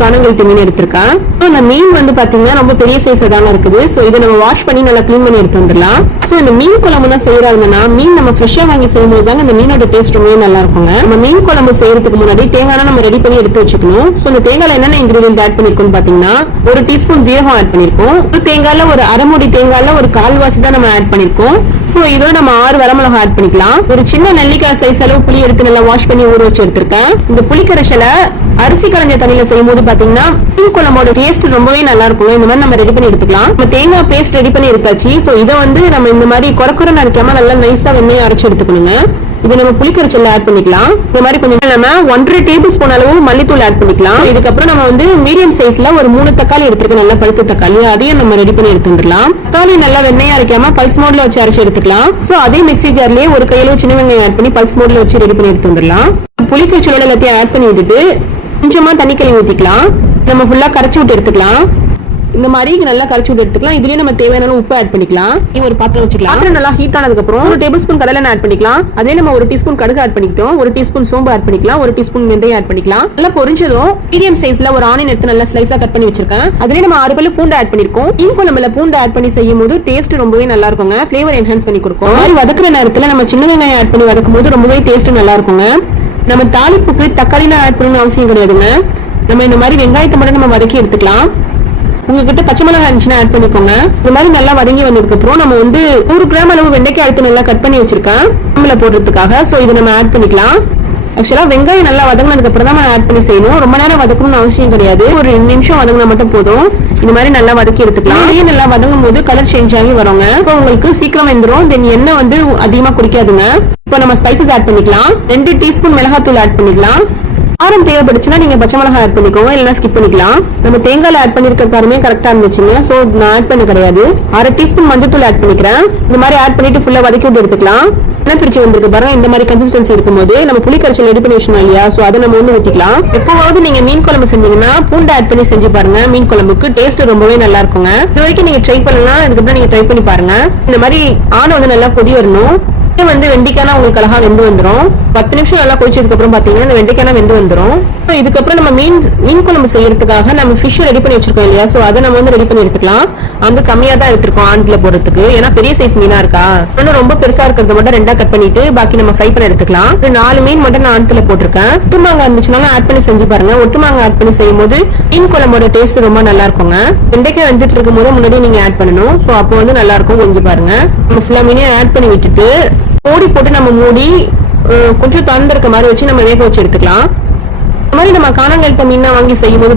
காணங்கழுத்து மீன் எடுத்திருக்கேன். இந்த மீன் வந்து பாத்தீங்கன்னா ரொம்ப பெரிய சைஸா தானே இருக்குது. சோ இதை நம்ம வாஷ் பண்ணி நல்லா கிளீன் பண்ணி எடுத்து வந்துடலாம். சோ இந்த மீன் குழம்பு தான் செய்யறாங்கன்னா மீன் நம்ம ஃப்ரெஷ்ஷா வாங்கி செய்யும்போது தாங்க இந்த மீனோட டேஸ்ட் ரொம்பவே நல்லா இருக்குங்க. நம்ம மீன் குழம்பு செய்யறதுக்கு முன்னாடி தேங்காய் நம்ம ரெடி பண்ணி எடுத்து வச்சுக்கணும். சோ இந்த தேங்காயில என்னென்ன இன்கிரீடியன்ட் ஆட் பண்ணிருக்கோம் பாத்தீங்கன்னா, ஒரு டீஸ்பூன் ஜீரகம் ஆட் பண்ணிருக்கோம். ஒரு தேங்காயில ஒரு அரை மூடி தேங்காயில ஒரு கால்வாசி தான் நம்ம ஆட் பண்ணிருக்கோம். சோ இதோட நம்ம 6 வரமிளகா ஆட் பண்ணிக்கலாம். ஒரு சின்ன நெல்லிக்காய் சைஸ் அளவு புளி எடுத்து நல்லா வாஷ் பண்ணி ஊற வச்சு எடுத்திருக்கேன். இந்த புளிக்கரைசலை அரிசி கரைஞ்ச தண்ணியில செய்யும் போது பாத்தீங்கன்னா மீன் குழம்போட டேஸ்ட் ரொம்பவே நல்லா இருக்கும். இந்த மாதிரி நம்ம ரெடி பண்ணி எடுத்துக்கலாம். நம்ம தேங்காய் பேஸ்ட் ரெடி பண்ணி எடுத்தாச்சு. சோ இதை வந்து நம்ம இந்த மாதிரி குறக்குறன்னு அரைக்காம நல்லா நைஸா வெண்ணெய் அரைச்சு எடுத்துக்கணுங்க. இதை நம்ம புளிக்கரைச்சல்ல ஆட் பண்ணிக்கலாம். இந்த மாதிரி கொஞ்சம் நம்ம 1.5 டேபிள் ஸ்பூன் அளவு மல்லித்தூள் ஆட் பண்ணிக்கலாம். இதுக்கப்புறம் நம்ம வந்து மீடியம் சைஸ்ல ஒரு 3 தக்காளி எடுத்துருக்கோம், நல்லா பழுத்த தக்காளி. அதையும் நம்ம ரெடி பண்ணி எடுத்து வந்துடலாம். தக்காளி நல்லா வெண்ணெய் அரைக்காம பல்ஸ் மோட்ல வச்சு அரைச்சு எடுத்துக்கலாம். சோ அதே மிக்ஸி ஜார்லயே ஒரு கையில சின்ன வெங்காயம் ஆட் பண்ணி பல்ஸ் மோட்ல வச்சு ரெடி பண்ணி எடுத்து வந்துடலாம். புளிக்கரைச்சலோட எல்லாத்தையும் ஆட் பண்ணி விட்டுட்டு கொஞ்சமா தண்ணி கழுவி ஊத்திக்கலாம். நம்ம ஃபுல்லா கரைச்சு விட்டு எடுத்துக்கலாம். இந்த மாதிரி நல்லா கரைச்சு விட்டு எடுத்துக்கலாம். இதுலயே நம்ம தேவையான உப்பு ஆட் பண்ணிக்கலாம். ஒரு பாத்திரம் வச்சுக்கலாம். பாத்திரம் நல்லா ஹீட் ஆனதுக்கு அப்புறம் 1 டேபிள் ஸ்பூன் கடலை ஆட் பண்ணிக்கலாம். அதே நம்ம 1 டீஸ்பூன் கடுகு ஆட் பண்ணிக்கிட்டோம். 1 டீஸ்பூன் சோம்பு ஆட் பண்ணிக்கலாம். 1 டீஸ்பூன் வெந்தயம் ஆட் பண்ணிக்கலாம். நல்லா பொரிஞ்சதும் மீடியம் சைஸ்ல ஒரு ஆனியன் எடுத்து நல்லா ஸ்லைஸா கட் பண்ணி வச்சிருக்கேன். அதுலயே நம்ம 6 பல்லு பூண்டு ஆட் பண்ணிருக்கோம். மீன் குழம்புல பூண்டு ஆட் பண்ணி செய்யும் போது டேஸ்ட் ரொம்பவே நல்லா இருக்குங்க. ஃபிளேவர் என்ஹான்ஸ் பண்ணி கொடுக்கும். மாதிரி வதக்குற நேரத்துல நம்ம சின்ன வெங்காயம் ஆட் பண்ணி வதக்கும் போது ரொம்பவே டேஸ்ட் நல்லா இருக்குங்க. நம்ம தாளிப்புக்கு தக்காளிலாம் ஆட் பண்ணணும்னு அவசியம் கிடையாதுங்க. நம்ம இந்த மாதிரி வெங்காயத்தை மட்டும் நம்ம வதக்கி எடுத்துக்கலாம். உங்ககிட்ட பச்சை மிளகாய் இருந்துச்சுன்னா ஆட் பண்ணிக்கோங்க. இந்த மாதிரி நல்லா வதங்கி வந்ததுக்கு அப்புறம் நம்ம வந்து 100 கிராம் அளவு வெண்டைக்காய் எடுத்து நல்லா கட் பண்ணி வச்சிருக்கேன் குழம்புல போடுறதுக்காக. சோ இதை நம்ம ஆட் பண்ணிக்கலாம். ஆக்சுவலா வெங்காயம் நல்லா வதங்கினதுக்கு அப்புறம் தான் நம்ம ஆட் பண்ணி செய்யணும். ரொம்ப நேரம் வதக்கணும்னு அவசியம் கிடையாது. ஒரு 2 நிமிஷம் வதங்கினா மட்டும் போதும். இந்த மாதிரி நல்லா வதக்கி எடுத்துக்கலாம். அதையும் நல்லா வதங்கும் போது கலர் சேஞ்ச் ஆகி வருங்க. இப்போ உங்களுக்கு சீக்கிரம் வெந்துடும். தென் எண்ணெய் வந்து அதிகமா குடிக்காதுங்க. இப்போ நம்ம ஸ்பைசஸ் ஆட் பண்ணிக்கலாம். 2 டீஸ்பூன் மிளகாத்தூள் ஆட் பண்ணிக்கலாம். காரம் தேவைப்படுச்சுன்னா நீங்க பச்சை மிளகாய் ஆட் பண்ணிக்கோங்க, இல்லைன்னா ஸ்கிப் பண்ணிக்கலாம். நம்ம தேங்காயில ஆட் பண்ணிருக்க காரமே கரெக்டா இருந்துச்சுங்க. சோ நான் ஆட் பண்ண கிடையாது. 1/2 டீஸ்பூன் மஞ்சத்தூள் ஆட் பண்ணிக்கிறேன். இந்த மாதிரி ஆட் பண்ணிட்டு ஃபுல்லா வதக்கி விட்டு எடுத்துக்கலாம். என்ன பிரிச்சு வந்திருக்கு பாருங்க. இந்த மாதிரி கன்சிஸ்டன்சி இருக்கும்போது நம்ம புளி கரைச்சல் ரெடி பண்ணி வச்சோம் இல்லையா, சோ அதை நம்ம வந்து ஊத்திக்கலாம். எப்போவாவது நீங்க மீன் குழம்பு செஞ்சீங்கன்னா பூண்டு ஆட் பண்ணி செஞ்சு பாருங்க. மீன் குழம்புக்கு டேஸ்ட் ரொம்பவே நல்லா இருக்குங்க. இது வரைக்கும் நீங்க ட்ரை பண்ணலாம், அதுக்கப்புறம் நீங்க ட்ரை பண்ணி பாருங்க. இந்த மாதிரி ஆன வந்து நல்லா கொதி வரணும். வந்து வெண்டிக்கானா உங்களுக்கு அழகா வெந்து வந்துடும். 10 நிமிஷம் நல்லா கொதிச்சதுக்கு அப்புறம் பாத்தீங்கன்னா இந்த வெண்டிக்கானா வெந்து வந்துடும். இதுக்கப்புறம் நம்ம மீன் குழம்பு செய்யறதுக்காக நம்ம ஃபிஷ் ரெடி பண்ணி வச்சிருக்கோம் இல்லையா, சோ அதை நம்ம வந்து ரெடி பண்ணி எடுத்துக்கலாம். அந்த கம்மியா தான் எடுத்திருக்கோம் ஆண்ட்ல போடுறதுக்கு, ஏன்னா பெரிய சைஸ் மீனா இருக்கா. ஆனால் ரொம்ப பெருசா இருக்கிறத மட்டும் 2ஆ கட் பண்ணிட்டு பாக்கி நம்ம ஃப்ரை பண்ணி எடுத்துக்கலாம். 4 மீன் மட்டும் நான் ஆண்ட்ல போட்டிருக்கேன். ஒட்டுமாங்காய் இருந்துச்சுனாலும் ஆட் பண்ணி செஞ்சு பாருங்க. ஒட்டுமாங்காய் ஆட் பண்ணி செய்யும் போது மீன் குழம்போட டேஸ்ட் ரொம்ப நல்லா இருக்குங்க. வெண்டைக்காய் வந்துட்டு இருக்கும் போது முன்னாடி நீங்க ஆட் பண்ணணும். சோ அப்போ வந்து நல்லா இருக்கும். செஞ்சு பாருங்க. நம்ம ஃபுல்லா மீனையும் ஆட் பண்ணி விட்டுட்டு மூடி போட்டு நம்ம மூடி கொஞ்சம் திறந்திருக்க மாதிரி வச்சு நம்ம வேக வச்சு எடுத்துக்கலாம். இந்த மாதிரி நம்ம காணங்கழுத்த மீனா வாங்கி செய்யும் போது